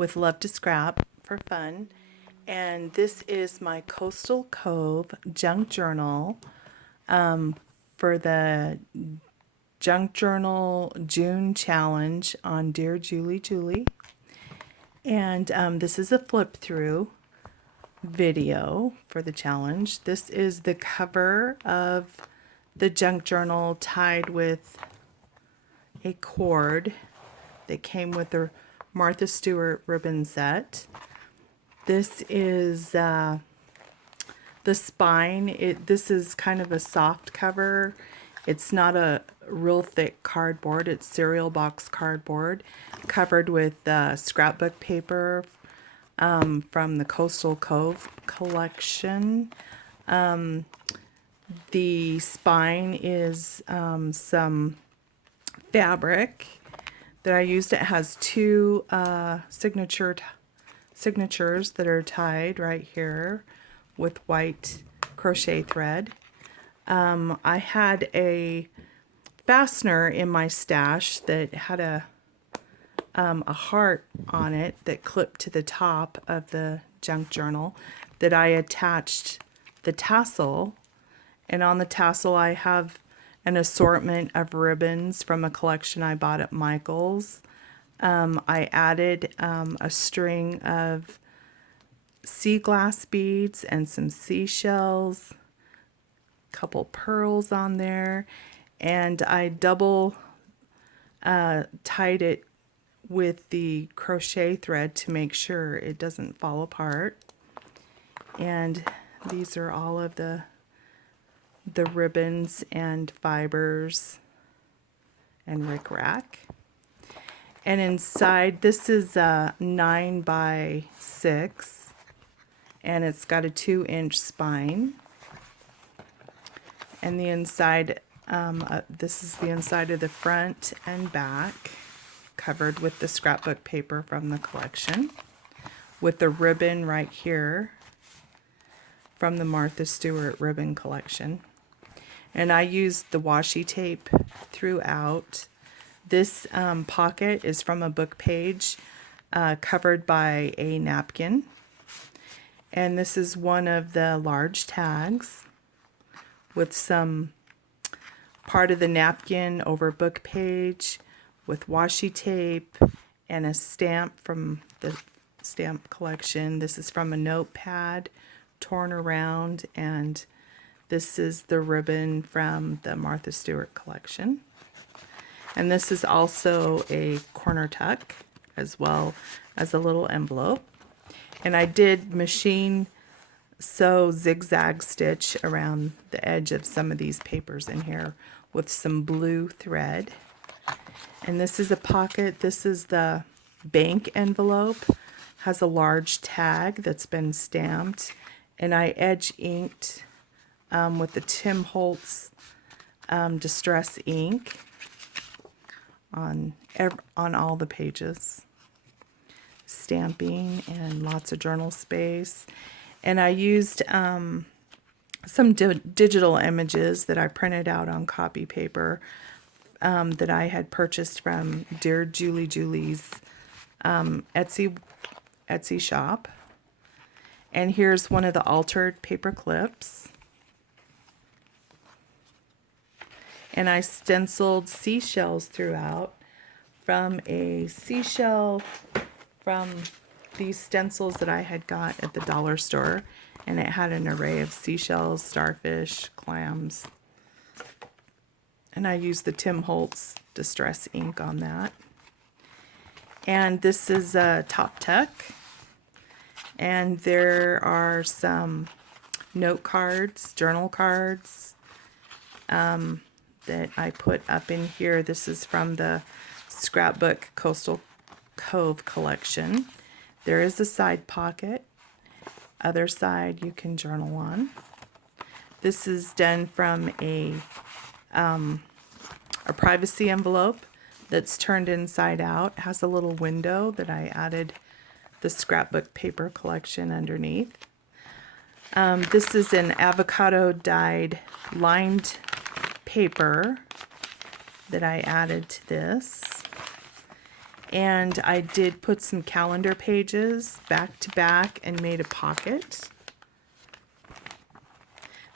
with Love to Scrap for fun. And this is my Coastal Cove junk journal for the Junk Journal June challenge on Dear Julie Julie. And this is a flip through video for the challenge. This is the cover of the junk journal tied with a cord that came with the Martha Stewart ribbon set. This is the spine. This is kind of a soft cover. It's not a real thick cardboard. It's cereal box cardboard covered with scrapbook paper from the Coastal Cove collection. The spine is some fabric that I used. It has two signatures that are tied right here with white crochet thread. I had a fastener in my stash that had a heart on it that clipped to the top of the junk journal that I attached the tassel, and on the tassel I have an assortment of ribbons from a collection I bought at Michael's. I added a string of sea glass beads and some seashells, a couple pearls on there, and I double tied it with the crochet thread to make sure it doesn't fall apart. And these are all of the ribbons and fibers and rickrack. And inside, this is a 9 by 6, and it's got a 2-inch spine. And the inside, this is the inside of the front and back, covered with the scrapbook paper from the collection, with the ribbon right here from the Martha Stewart ribbon collection. And I used the washi tape throughout. This pocket is from a book page covered by a napkin. And this is one of the large tags with some part of the napkin over book page with washi tape and a stamp from the stamp collection. This is from a notepad torn around, and this is the ribbon from the Martha Stewart collection. And this is also a corner tuck as well as a little envelope. And I did machine sew zigzag stitch around the edge of some of these papers in here with some blue thread. And this is a pocket. This is the bank envelope. Has a large tag that's been stamped, and I edge inked with the Tim Holtz Distress ink on all the pages. Stamping and lots of journal space. And I used some digital images that I printed out on copy paper that I had purchased from Dear Julie Julie's Etsy shop. And here's one of the altered paper clips. And I stenciled seashells throughout from a seashell from these stencils that I had got at the dollar store. And it had an array of seashells, starfish, clams. And I used the Tim Holtz Distress ink on that. And this is a top tuck. And there are some note cards, journal cards that I put up in here. This is from the Scrapbook Coastal Cove collection. There is a side pocket. Other side you can journal on. This is done from a privacy envelope that's turned inside out. It has a little window that I added the scrapbook paper collection underneath. This is an avocado dyed lined paper that I added to this. And I did put some calendar pages back to back and made a pocket.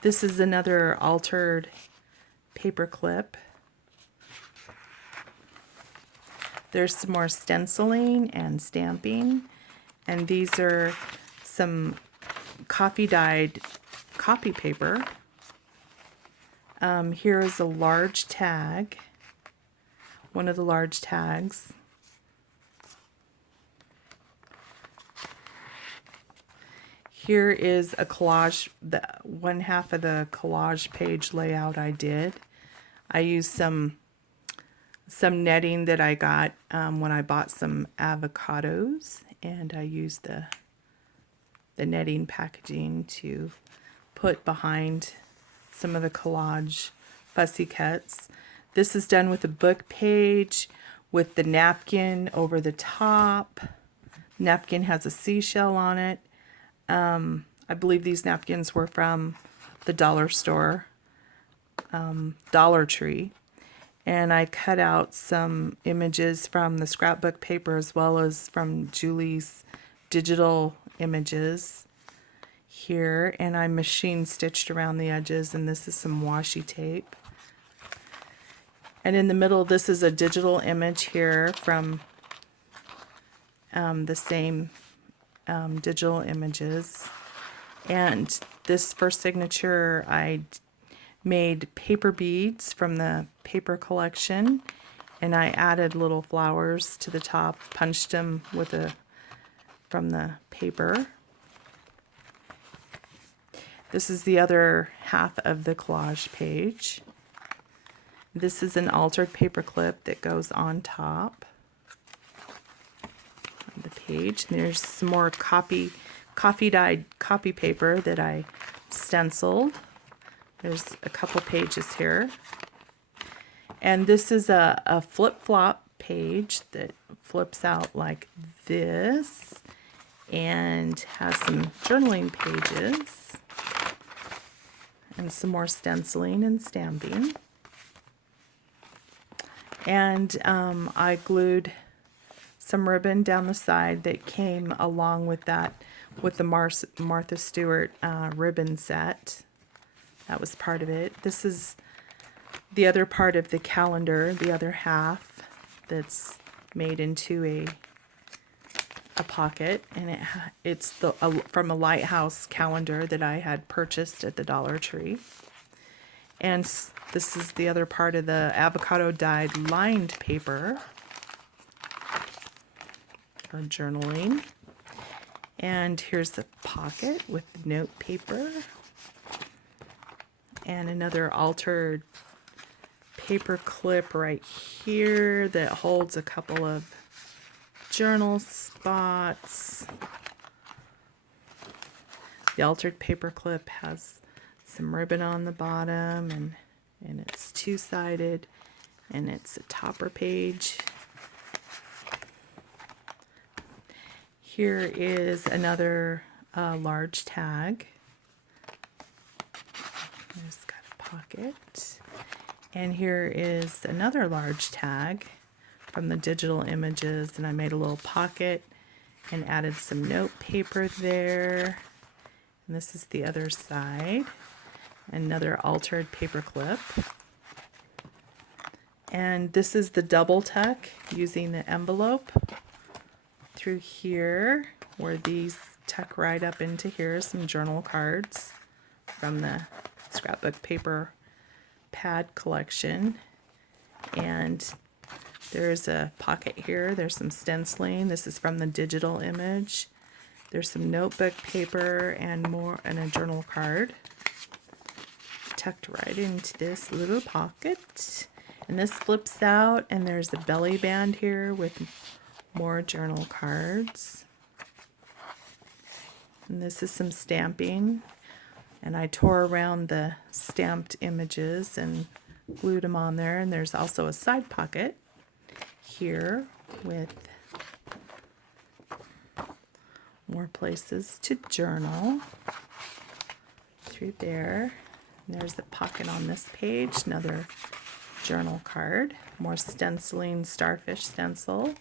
This is another altered paper clip. There's some more stenciling and stamping. And these are some coffee dyed copy paper. Here is a large tag, one of the large tags. Here is a collage, the one half of the collage page layout I did. I used some netting that I got when I bought some avocados, and I used the netting packaging to put behind some of the collage fussy cuts. This is done with a book page with the napkin over the top. Napkin has a seashell on it. I believe these napkins were from the dollar store, Dollar Tree. And I cut out some images from the scrapbook paper as well as from Julie's digital images here. And I machine stitched around the edges, and this is some washi tape. And in the middle, this is a digital image here from the same digital images. And this for signature, I made paper beads from the paper collection, and I added little flowers to the top, punched them with from the paper. This is the other half of the collage page. This is an altered paper clip that goes on top of the page. And there's some more coffee dyed copy paper that I stenciled. There's a couple pages here. And this is a flip-flop page that flips out like this and has some journaling pages and some more stenciling and stamping. And I glued some ribbon down the side that came along with that, with the Martha Stewart ribbon set. That was part of it. This is the other part of the calendar, the other half that's made into a pocket, and it's from a lighthouse calendar that I had purchased at the Dollar Tree. And this is the other part of the avocado dyed lined paper for journaling. And here's the pocket with note paper. And another altered paper clip right here that holds a couple of journal spots. The altered paper clip has some ribbon on the bottom, and it's two-sided, and it's a topper page. Here is another large tag. There's got a pocket. And here is another large tag from the digital images, and I made a little pocket and added some note paper there. And this is the other side. Another altered paper clip. And this is the double tuck using the envelope through here, where these tuck right up into here. Some journal cards from the scrapbook paper pad collection. And there's a pocket here. There's some stenciling. This is from the digital image. There's some notebook paper and a journal card tucked right into this little pocket. And this flips out, and there's a belly band here with more journal cards. And this is some stamping. And I tore around the stamped images and glued them on there. And there's also a side pocket here with more places to journal through there. And there's the pocket on this page, another journal card, more stenciling, starfish stencil.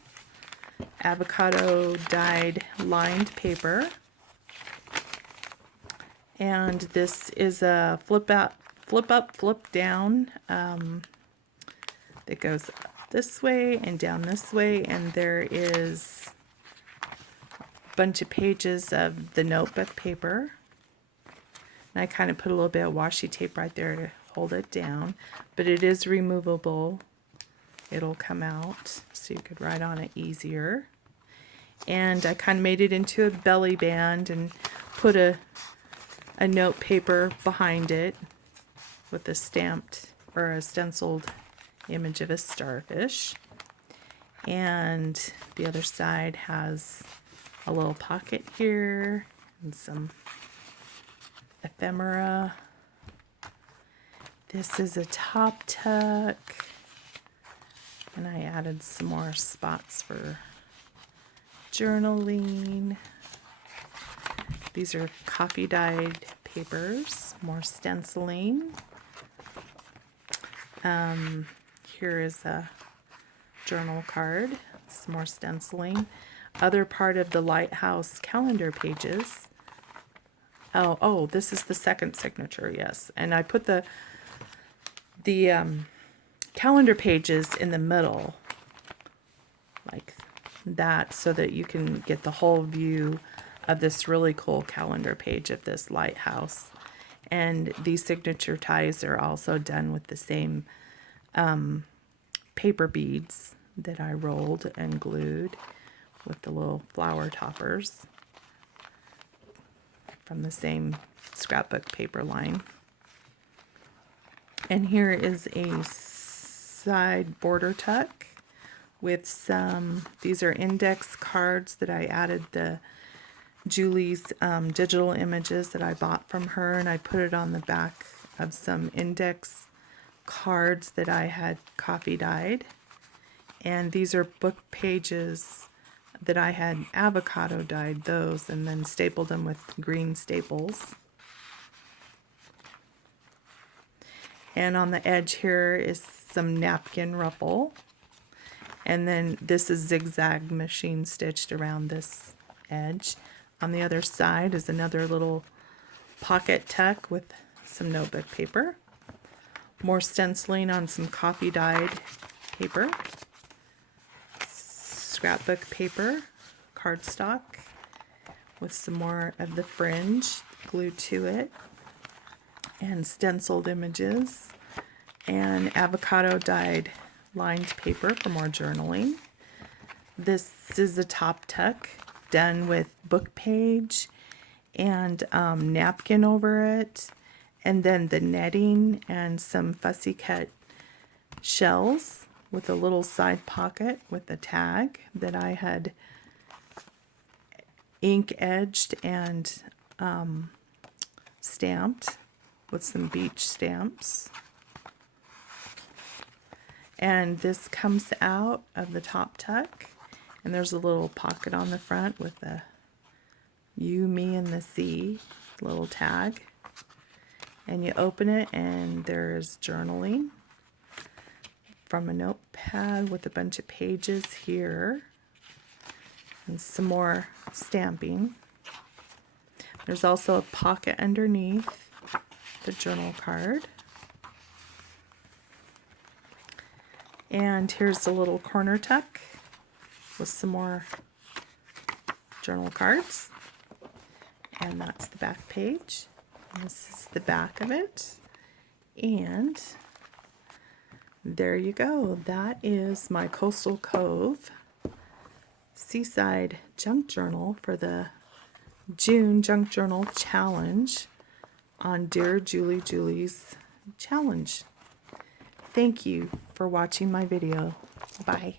avocado dyed lined paper. And this is a flip up, flip down. It goes this way and down this way, and there is a bunch of pages of the notebook paper. And I kind of put a little bit of washi tape right there to hold it down, but it is removable. It'll come out so you could write on it easier. And I kind of made it into a belly band and put a note paper behind it with a stamped or a stenciled image of a starfish. And the other side has a little pocket here and some ephemera. This is a top tuck, and I added some more spots for journaling. These are coffee dyed papers, more stenciling. Here is a journal card, some more stenciling. Other part of the lighthouse calendar pages. Oh, this is the second signature, yes. And I put the calendar pages in the middle, like that, so that you can get the whole view of this really cool calendar page of this lighthouse. And these signature ties are also done with the same paper beads that I rolled and glued with the little flower toppers from the same scrapbook paper line. And here is a side border tuck with some, these are index cards that I added the Julie's digital images that I bought from her, and I put it on the back of some index cards that I had coffee dyed. And these are book pages that I had avocado dyed those and then stapled them with green staples. And on the edge here is some napkin ruffle. And then this is zigzag machine stitched around this edge. On the other side is another little pocket tuck with some notebook paper. More stenciling on some coffee dyed paper. Scrapbook paper, cardstock with some more of the fringe glued to it. And stenciled images. And avocado dyed lined paper for more journaling. This is a top tuck done with book page and napkin over it, and then the netting and some fussy cut shells with a little side pocket with a tag that I had ink edged and stamped with some beach stamps. And this comes out of the top tuck, and there's a little pocket on the front with a you, me, and the sea little tag. And you open it, and there's journaling from a notepad with a bunch of pages here, and some more stamping. There's also a pocket underneath the journal card. And here's a little corner tuck with some more journal cards. And that's the back page. And this is the back of it. And there you go. That is my Coastal Cove Seaside Junk Journal for the June Junk Journal Challenge on Dear Julie Julie's Challenge. Thank you for watching my video. Bye.